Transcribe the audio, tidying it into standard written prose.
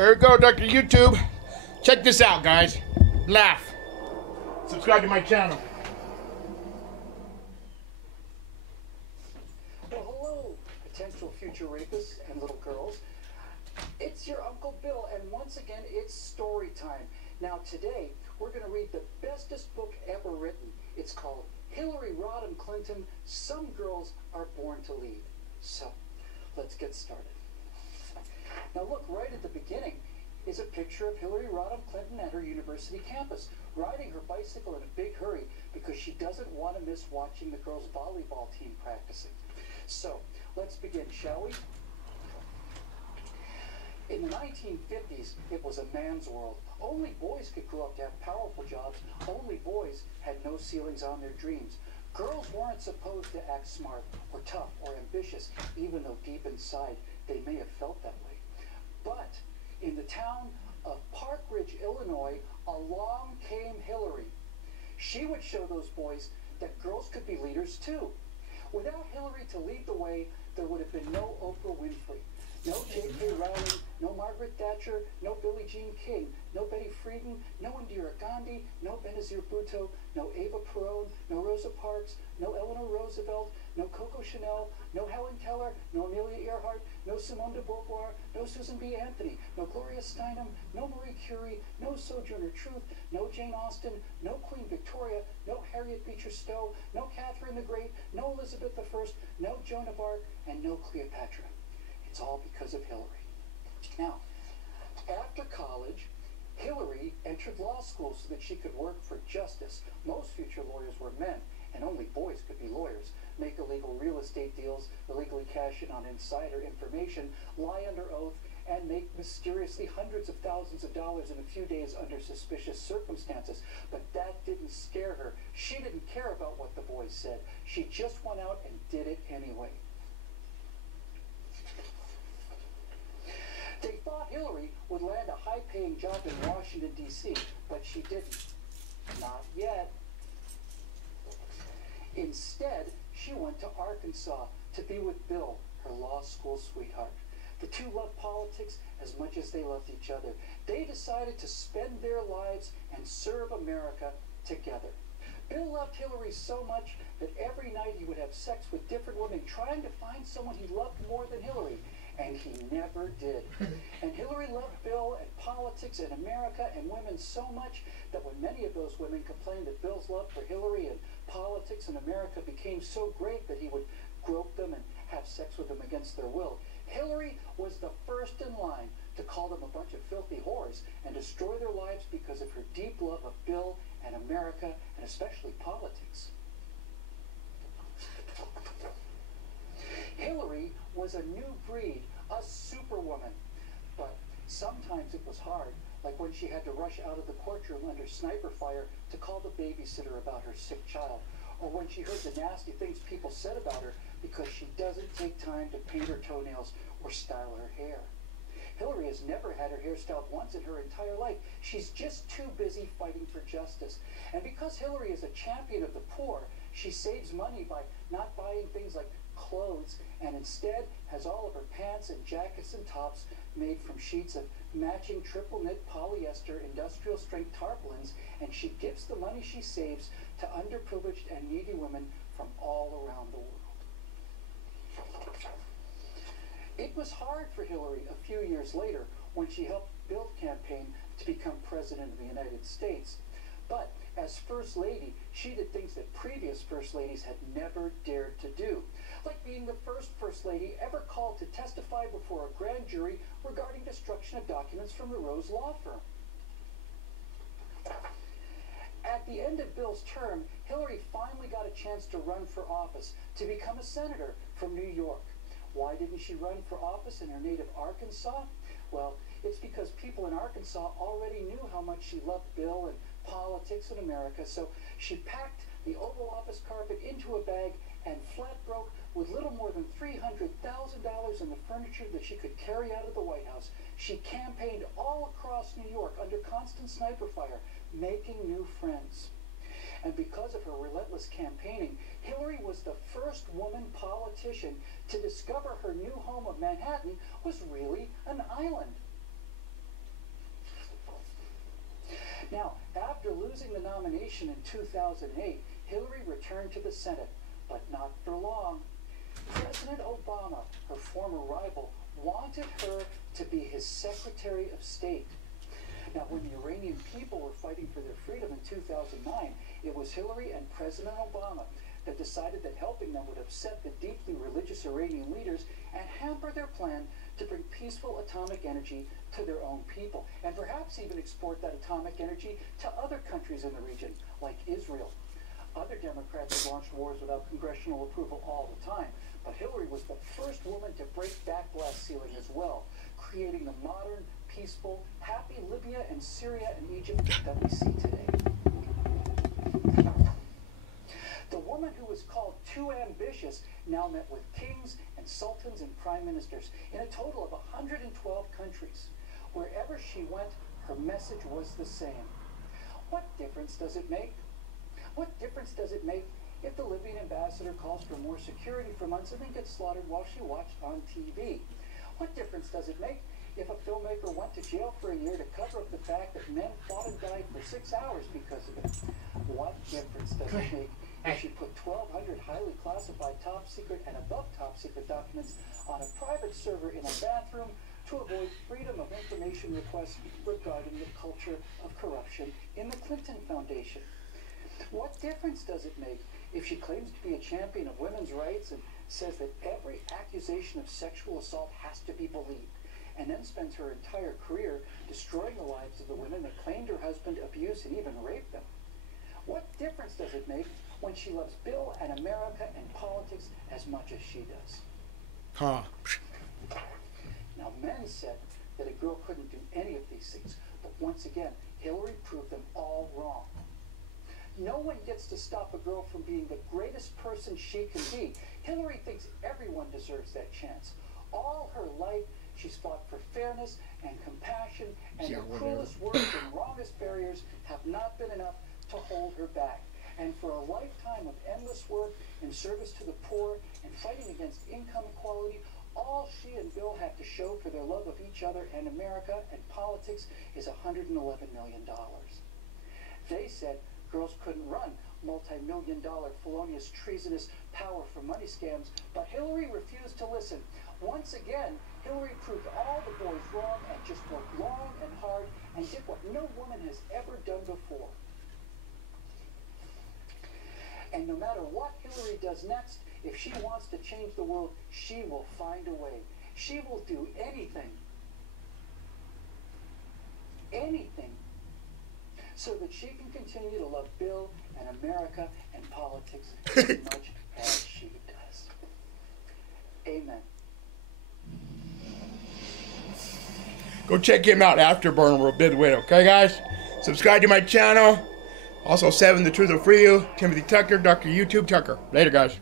There you go, Dr. YouTube. Check this out, guys. Laugh. Subscribe to my channel. Well, hello, potential future rapists and little girls. It's your Uncle Bill, and once again, it's story time. Now, today, we're going to read the bestest book ever written. It's called Hillary Rodham Clinton, Some Girls Are Born to Lead. So, let's get started. Now, look, right at the beginning is a picture of Hillary Rodham Clinton at her university campus, riding her bicycle in a big hurry because she doesn't want to miss watching the girls' volleyball team practicing. So, let's begin, shall we? In the 1950s, it was a man's world. Only boys could grow up to have powerful jobs. Only boys had no ceilings on their dreams. Girls weren't supposed to act smart or tough or ambitious, even though deep inside they may have felt that way. But in the town of Park Ridge, Illinois, along came Hillary. She would show those boys that girls could be leaders too. Without Hillary to lead the way, there would have been no Oprah Winfrey, no J.K. Rowling, no Margaret Thatcher, no Billie Jean King, no Betty Friedan, no Indira Gandhi, no Benazir Bhutto, no Eva Peron, no Rosa Parks, no Eleanor Roosevelt, no Coco Chanel, no Helen Keller, no Amelia Earhart, no Simone de Beauvoir, no Susan B. Anthony, no Gloria Steinem, no Marie Curie, no Sojourner Truth, no Jane Austen, no Queen Victoria, no Harriet Beecher Stowe, no Catherine the Great, no Elizabeth I, no Joan of Arc, and no Cleopatra. It's all because of Hillary. Now, after college, Hillary entered law school so that she could work for justice. Most future lawyers were men, and only boys could be lawyers, make illegal real estate deals, illegally cash in on insider information, lie under oath, and make mysteriously hundreds of thousands of dollars in a few days under suspicious circumstances. But that didn't scare her. She didn't care about what the boys said. She just went out and did it anyway. They thought Hillary would land a high-paying job in Washington, D.C., but she didn't. Not yet. Instead, she went to Arkansas to be with Bill, her law school sweetheart. The two loved politics as much as they loved each other. They decided to spend their lives and serve America together. Bill loved Hillary so much that every night he would have sex with different women, trying to find someone he loved more than Hillary. And he never did. And Hillary loved Bill and politics and America and women so much that when many of those women complained that Bill's love for Hillary and politics and America became so great that he would grope them and have sex with them against their will, Hillary was the first in line to call them a bunch of filthy whores and destroy their lives because of her deep love of Bill and America and especially politics. Hillary was a new breed, a superwoman. But sometimes it was hard, like when she had to rush out of the courtroom under sniper fire to call the babysitter about her sick child, or when she heard the nasty things people said about her because she doesn't take time to paint her toenails or style her hair. Hillary has never had her hair styled once in her entire life. She's just too busy fighting for justice. And because Hillary is a champion of the poor, she saves money by not buying things like clothes and instead has all of her pants and jackets and tops made from sheets of matching triple knit polyester industrial strength tarpaulins, and she gives the money she saves to underprivileged and needy women from all around the world. It was hard for Hillary a few years later when she helped Bill campaign to become president of the United States. But as First Lady, she did things that previous First Ladies had never dared to do, like being the first Lady ever called to testify before a grand jury regarding destruction of documents from the Rose Law Firm. At the end of Bill's term, Hillary finally got a chance to run for office, to become a senator from New York. Why didn't she run for office in her native Arkansas? Well, it's because people in Arkansas already knew how much she loved Bill and politics in America, so she packed the Oval Office carpet into a bag and flat broke with little more than $300,000 in the furniture that she could carry out of the White House. She campaigned all across New York under constant sniper fire, making new friends. And because of her relentless campaigning, Hillary was the first woman politician to discover her new home of Manhattan was really an island. Now, after losing the nomination in 2008, Hillary returned to the Senate, but not for long. President Obama, her former rival, wanted her to be his Secretary of State. Now, when the Iranian people were fighting for their freedom in 2009, it was Hillary and President Obama that decided that helping them would upset the deeply religious Iranian leaders and hamper their plan to bring peaceful atomic energy to their own people, and perhaps even export that atomic energy to other countries in the region, like Israel. Other Democrats have launched wars without congressional approval all the time, but Hillary was the first woman to break that glass ceiling as well, creating the modern, peaceful, happy Libya and Syria and Egypt that we see today. The woman who was called too ambitious now met with kings and sultans and prime ministers in a total of 112 countries. Wherever she went, her message was the same. What difference does it make? What difference does it make if the Libyan ambassador calls for more security for months and then gets slaughtered while she watched on TV? What difference does it make if a filmmaker went to jail for a year to cover up the fact that men fought and died for 6 hours because of it? What difference does it make if she put 1,200 highly classified top secret and above top secret documents on a private server in a bathroom to avoid freedom of information requests regarding the culture of corruption in the Clinton Foundation? What difference does it make if she claims to be a champion of women's rights and says that every accusation of sexual assault has to be believed, and then spends her entire career destroying the lives of the women that claimed her husband abused and even raped them? What difference does it make when she loves Bill and America and politics as much as she does? Huh. Now, men said that a girl couldn't do any of these things, but once again, Hillary proved them all wrong. No one gets to stop a girl from being the greatest person she can be. Hillary thinks everyone deserves that chance. All her life, she's fought for fairness and compassion, and the cruelest words and wrongest barriers have not been enough to hold her back. And for a lifetime of endless work in service to the poor and fighting against income equality, all she and Bill have to show for their love of each other and America and politics is $111 million. They said girls couldn't run multi-million-dollar felonious, treasonous power for money scams, but Hillary refused to listen. Once again, Hillary proved all the boys wrong and just worked long and hard and did what no woman has ever done before. And no matter what Hillary does next, if she wants to change the world, she will find a way. She will do anything, so that she can continue to love Bill and America and politics as much as she does. Amen. Go check him out, Afterburn will bid win, okay guys? Subscribe to my channel. Also, 7 The Truth Will Free You. Timothy Tucker, Dr. YouTube Tucker. Later, guys.